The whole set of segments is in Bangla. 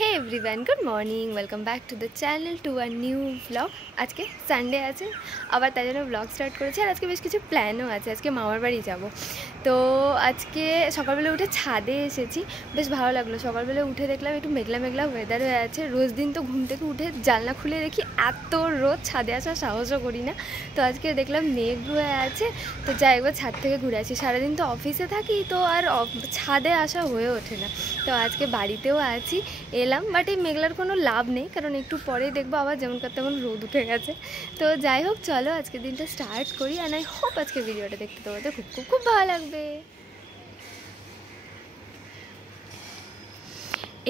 Hey everyone, good morning. Welcome back to the channel to a new vlog. आज के संडे আছে আবার তাই জন্য ব্লগ স্টার্ট করেছি আর আজকে বেশ কিছু প্ল্যানও আছে। আজকে মামার বাড়ি যাব। তো আজকে সকালবেলা উঠে ছাদে এসেছি, বেশ ভালো লাগলো। সকালবেলা উঠে দেখলাম একটু মেঘলা মেঘলা ওয়েদার হয়ে আছে। রোজ দিন তো ঘুম থেকে উঠে জানলা খুলে দেখি এত রোদ, ছাদে আসার সাহসও করি না। তো আজকে দেখলাম মেঘ হয়ে আছে, তো যাই একবার ছাদ থেকে ঘুরে আসি। সারাদিন তো অফিসে থাকি, তো আর ছাদে আসা হয়ে ওঠে না। তো আজকে বাড়িতেও আছি, এলাম, বাট এই মেঘলার কোনো লাভ নেই, কারণ একটু পরেই দেখবো আবার যেমনকার তেমন রোদ উঠে গেছে। তো যাই হোক, চলো আজকের দিনটা স্টার্ট করি। অ্যান্ড আই হোপ আজকে ভিডিওটা দেখতে তোমাদের খুব খুব খুব ভালো লাগবে।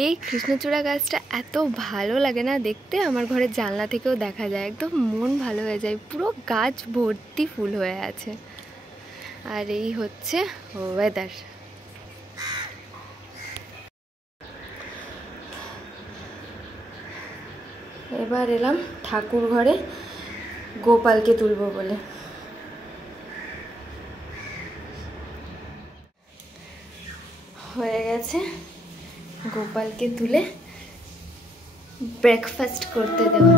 এই কৃষ্ণচূড়া গাছটা এত ভালো লাগে না দেখতে, আমার ঘরের জানলা থেকেও দেখা যায়, একদম মন ভালো হয়ে যায়। পুরো গাছ ভর্তি ফুল হয়ে আছে। আর এই হচ্ছে ওয়েদার। এবার এলাম ঠাকুর ঘরে গোপালকে তুলব বলে। হয়ে গেছে, গোপালকে তুলে ব্রেকফাস্ট করতে দেওয়া।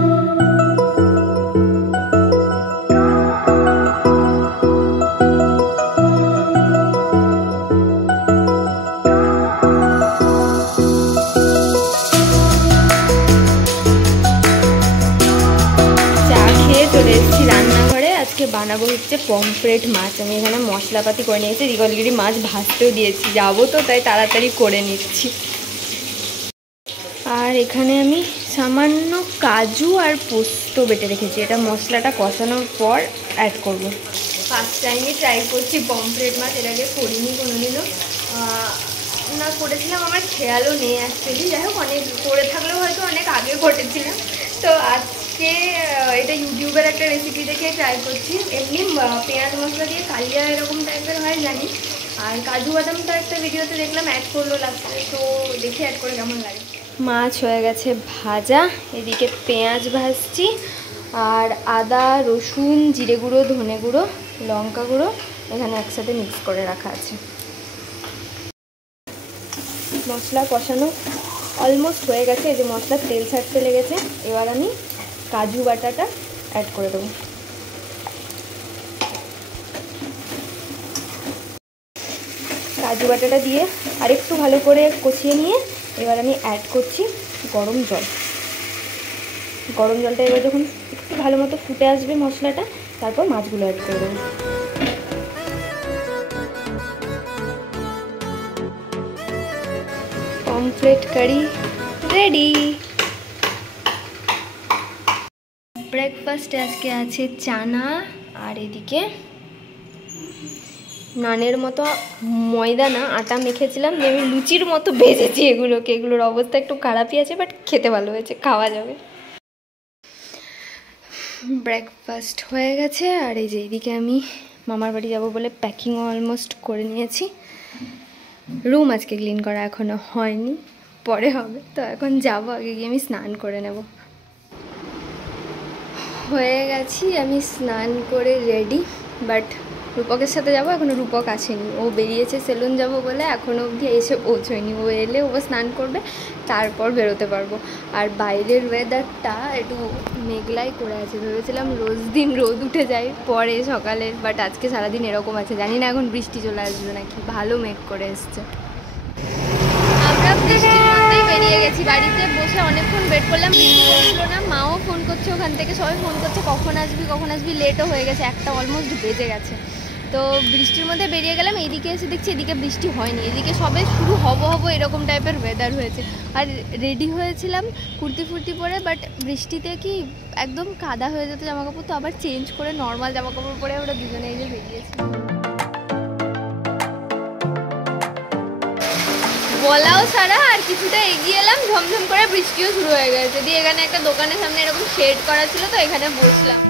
চলে এসেছি রান্নাঘরে। আজকে বানাবো হচ্ছে পমফ্রেট মাছ। আমি এখানে মশলাপাতি করে নিয়েছি, অলরেডি মাছ ভাজতেও দিয়েছি, যাবো তো তাই তাড়াতাড়ি করে নিচ্ছি। আর এখানে আমি সামান্য কাজু আর পোস্ত বেটে রেখেছি, এটা মশলাটা কষানোর পর অ্যাড করব। ফার্স্ট টাইমই ট্রাই করছি পমফ্রেট মাছ, এর আগে করিনি কোনোদিনও। না করেছিলাম, আমার খেয়ালও নেই অ্যাকচুয়ালি। যাই হোক, অনেক করে থাকলেও হয়তো অনেক আগে করেছিলাম। তো আজকে এটা ইউটিউবের একটা রেসিপি দেখে ট্রাই করছি। এমনি পেঁয়াজ মশলা দিয়ে কালিয়া এরকম টাইপের হয় জানি, আর কাজু বাদামটা একটা ভিডিওতে দেখলাম অ্যাড করলো লাস্টে, তো দেখি অ্যাড করে কেমন লাগে। মাছ হয়ে গেছে ভাজা, এদিকে পেঁয়াজ ভাজছি, আর আদা রসুন জিরে গুঁড়ো ধনে গুঁড়ো লঙ্কা গুঁড়ো এখানে একসাথে মিক্স করে রাখা আছে। মশলা কষানো অলমোস্ট হয়ে গেছে, এই যে মশলার তেল ছাড়তে লেগেছে। এবার আমি কাজু বাটাটা অ্যাড করে দেবো। কাজু বাটাটা দিয়ে আরেকটু ভালো করে কষিয়ে নিয়ে এবার আমি অ্যাড করছি গরম জল। গরম জলটা এবার যখন একটু ভালো মতো ফুটে আসবে মশলাটা, তারপর মাছগুলো অ্যাড করে দেবো। Pomfret curry ready. ব্রেকফাস্টে আজকে আছে চানা, আর এদিকে নানের মতো ময়দা না আটা মেখেছিলাম, যে আমি লুচির মতো ভেজেছি এগুলোকে। এগুলোর অবস্থা একটু খারাপই আছে, বাট খেতে ভালো হয়েছে, খাওয়া যাবে। ব্রেকফাস্ট হয়ে গেছে, আর এই যে এইদিকে আমি মামার বাড়ি যাব বলে প্যাকিংও অলমোস্ট করে নিয়েছি। রুম আজকে ক্লিন করা এখনও হয়নি, পরে হবে। তো এখন যাব, আগে গিয়ে আমি স্নান করে নেব। হয়ে গেছি, আমি স্নান করে রেডি, বাট রূপকের সাথে যাব। এখনও রূপক আসেনি, ও বেরিয়েছে সেলুন যাব বলে, এখনও অবধি এসে পৌঁছয়নি। ও এলে ও স্নান করবে, তারপর বেরোতে পারবো। আর বাইরের ওয়েদারটা একটু মেঘলাই করে আছে। ভেবেছিলাম রোজ দিন রোদ উঠে যায় পরে সকালে, বাট আজকে সারাদিন এরকম আছে। জানি না এখন বৃষ্টি চলে আসবে নাকি, ভালো মেঘ করে এসছে। আমরা বৃষ্টির মধ্যেই বেরিয়ে গেছি, বাড়িতে বসে অনেকক্ষণ ওয়েট করলাম, বৃষ্টি হচ্ছিল না। মাও ফোন করছে ওখান থেকে, সবাই ফোন করছে কখন আসবি কখন আসবি, লেটও হয়ে গেছে, একটা অলমোস্ট বেজে গেছে। তো বৃষ্টির মধ্যে বেরিয়ে গেলাম। এইদিকে এসে দেখছি এদিকে বৃষ্টি হয়নি, এদিকে সবে শুরু হবো এরকম টাইপের ওয়েদার হয়েছে। আর রেডি হয়েছিলাম কুর্তি ফুর্তি পরে, বাট বৃষ্টিতে কি একদম কাদা হয়ে যেত জামাকাপড়, তো আবার চেঞ্জ করে নর্মাল জামাকাপড় পরে আমরা দুজনে এই যে বেরিয়েছি। বলাও সারা, আর কিছুটা এগিয়ে এলাম, ঝমঝম করে বৃষ্টিও শুরু হয়ে গেছে। দিয়ে এখানে একটা দোকানের সামনে এরকম শেড করা ছিল, তো এখানে বসলাম।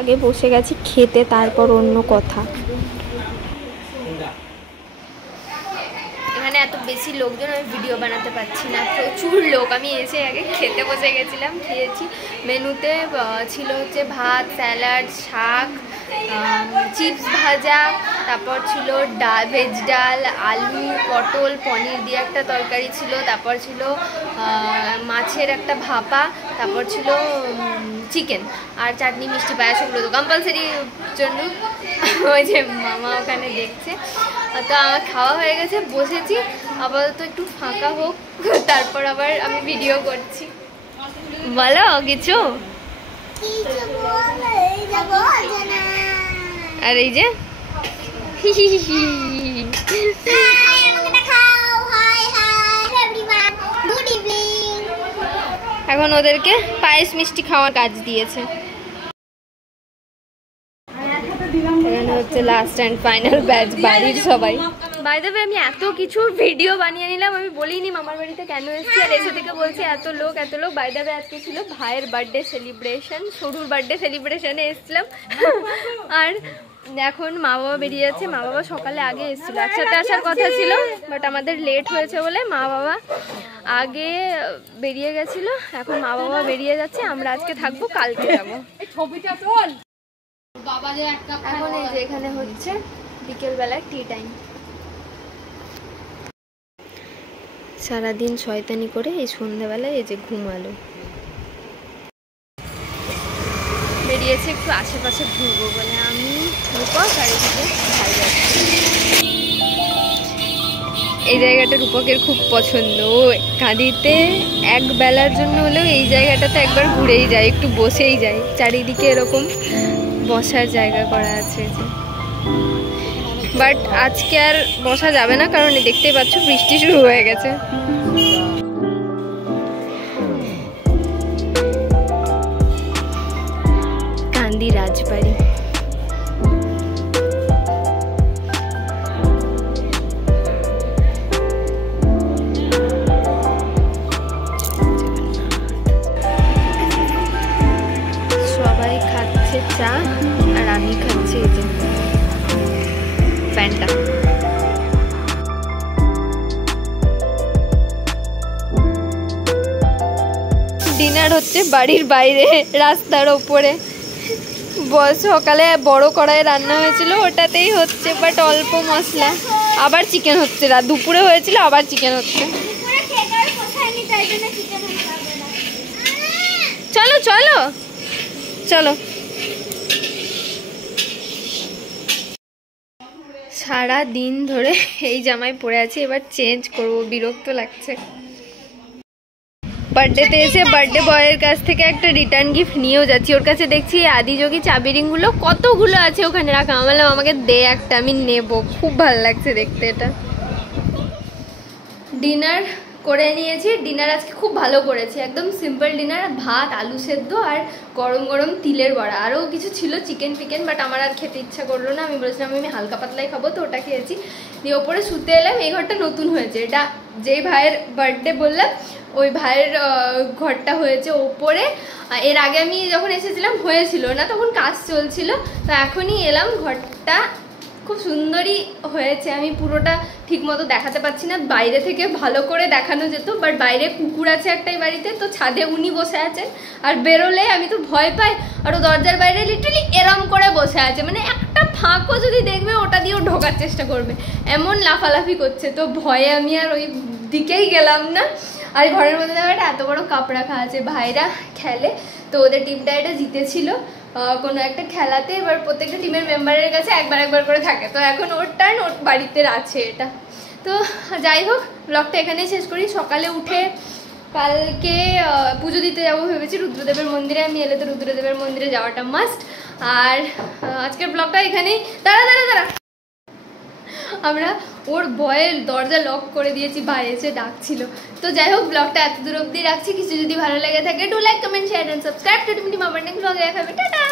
আগে বসে গেছি খেতে, তারপর অন্য কথা। এখানে এত বেশি লোকজন, আমি ভিডিও বানাতে পারছি না, প্রচুর লোক। আমি এসে আগে খেতে বসে গেছিলাম, খেয়েছি। মেনুতে ছিল হচ্ছে ভাত, স্যালাড, শাক, চিপস ভাজা, তারপর ছিল ডাল, ভেজ ডাল, আলু, পটল, পনির দিয়ে একটা তরকারি ছিল, তারপর ছিল মাছের একটা ভাপা, তারপর ছিল চিকেন আর চাটনি, মিষ্টি, পায়েস। ওগুলো তো কম্পালসারির জন্য। ওই যে মামা ওখানে দেখছে। তো আমার খাওয়া হয়ে গেছে, বসেছি। আপাতত একটু ফাঁকা হোক, তারপর আবার আমি ভিডিও করছি। বলো কিছু। আর এই যে এখন ওদেরকে পায়েস মিষ্টি খাওয়ার কাজ দিয়েছে। এখানে হচ্ছে লাস্ট অ্যান্ড ফাইনাল ব্যাচ, বাড়ির সবাই। বাই দ্য ওয়ে, আমি এত কিছু ভিডিও বানিয়ে নিলাম, আমি বলিনি মামার বাড়িতে কেন এসেছি। আর এসে থেকে বলছি এত লোক। বাই দ্য ওয়ে, আজকে ছিল ভাইয়ের বার্থডে সেলিব্রেশন, সরুর বার্থডে সেলিব্রেশনে এসেছিলাম। আর এখন মা বাবা বেরিয়ে যাচ্ছে। মা বাবা সকালে আগে এসেছিলো, একসাথে আসার কথা ছিল, বাট আমাদের লেট হয়েছে বলে মা বাবা আগে বেরিয়ে গেছিলো। এখন মা বাবা বেরিয়ে যাচ্ছে, আমরা আজকে থাকবো, কালকে যাবো। এখন এই যে এখানে হচ্ছে বিকেলবেলায় টি টাইম। সারাদিন শয়তানি করে এই সন্ধ্যাবেলায় এই যে ঘুমালো। বেরিয়েছে একটু আশেপাশে ঘুরবো বলে। আমি রূপক আর এদিকে ভাই যাচ্ছি। এই জায়গাটা রূপকের খুব পছন্দ। কাঁদিতে এক বেলার জন্য হলেও এই জায়গাটাতে একবার ঘুরেই যায়, একটু বসেই যায়। চারিদিকে এরকম বসার জায়গা করা আছে। বাট আজকে আর বসা যাবে না, কারণ দেখতেই পাচ্ছ বৃষ্টি শুরু হয়ে গেছে। কান্দি রাজবাড়ি। সবাই খাচ্ছে চা, আর আমি খাচ্ছি এই যে ফ্যানটা। ডিনার হচ্ছে বাড়ির বাইরে, রাস্তার ওপরে। সকালে বড় কড়াইয়ে রান্না হয়েছিল, ওটাতেই হচ্ছে, বাট অল্প মশলা। আবার চিকেন হচ্ছে, রাত দুপুরে হয়েছিল, আবার চিকেন হচ্ছে। চলো চলো চলো। সারা দিন ধরে এই জামাই পরে আছি, এবার চেঞ্জ করবো, বিরক্ত লাগছে। বার্থডেতে এসে বার্থডে বয়ের কাছ থেকে একটা রিটার্ন গিফট নিয়েও যাচ্ছি। ওর কাছে দেখছি আদিযোগী চাবি রিংগুলো কতগুলো আছে ওখানে রাখা। আমি বললাম আমাকে দে একটা, আমি নেব। খুব ভালো লাগছে দেখতে এটা। ডিনার করে নিয়েছি। ডিনার আজকে খুব ভালো করেছি, একদম সিম্পল ডিনার। ভাত, আলু সেদ্ধ আর গরম গরম তিলের বড়া। আরও কিছু ছিল, চিকেন ফিকেন, বাট আমার আর খেতে ইচ্ছা করলো না। আমি বলেছিলাম আমি হালকা পাতলাই খাবো, তো ওটা খেয়েছি। দিয়ে ওপরে শুতে এলাম। এই ঘরটা নতুন হয়েছে, এটা যেই ভাইয়ের বার্থডে বললাম ওই ভাইয়ের ঘরটা হয়েছে ওপরে। এর আগে আমি যখন এসেছিলাম হয়েছিল না, তখন কাজ চলছিল। তো এখনই এলাম, ঘরটা খুব সুন্দরই হয়েছে। আমি পুরোটা ঠিক মতো দেখাতে পারছি না, বাইরে থেকে ভালো করে দেখানো যেত। বাট বাইরে কুকুর আছে একটাই বাড়িতে, তো ছাদে উনি বসে আছেন। আর বেরোলে আমি তো ভয় পাই, আর ও দরজার বাইরে লিটারালি এরম করে বসে আছে, মানে একটা ফাঁকও যদি দেখবে ওটা দিয়েও ঢোকার চেষ্টা করবে, এমন লাফালাফি করছে। তো ভয়ে আমি আর ওই দিকেই গেলাম না। আর ঘরের মধ্যে দেখো একটা এত বড় কাপ রাখা আছে, ভাইরা খেলে। তো ওদের টিমটা এটা জিতেছিল কোনো একটা খেলাতে। এবার প্রত্যেকটা টিমের মেম্বারের কাছে একবার একবার করে থাকে, তো এখন ওর টার্ন, ওর বাড়িতে আছে এটা। তো যাই হোক, ব্লগটা এখানেই শেষ করি। সকালে উঠে কালকে পুজো দিতে যাবো ভেবেছি রুদ্রদেবের মন্দিরে। আমি এলে তো রুদ্রদেবের মন্দিরে যাওয়াটা মাস্ট। আর আজকের ব্লগটা এখানেই। দাঁড়া আমরা ওর ভয়ে দরজা লক করে দিয়েছি, ভাই এসে ডাকছিল। তো যাই হোক, ব্লগটা এত দূর অব্দি রাখছি। কিছু যদি ভালো লেগে থাকে, do like, comment, share and subscribe to টিমিটি মামার নেক্সট ব্লগে দেখা হবে। টাটা।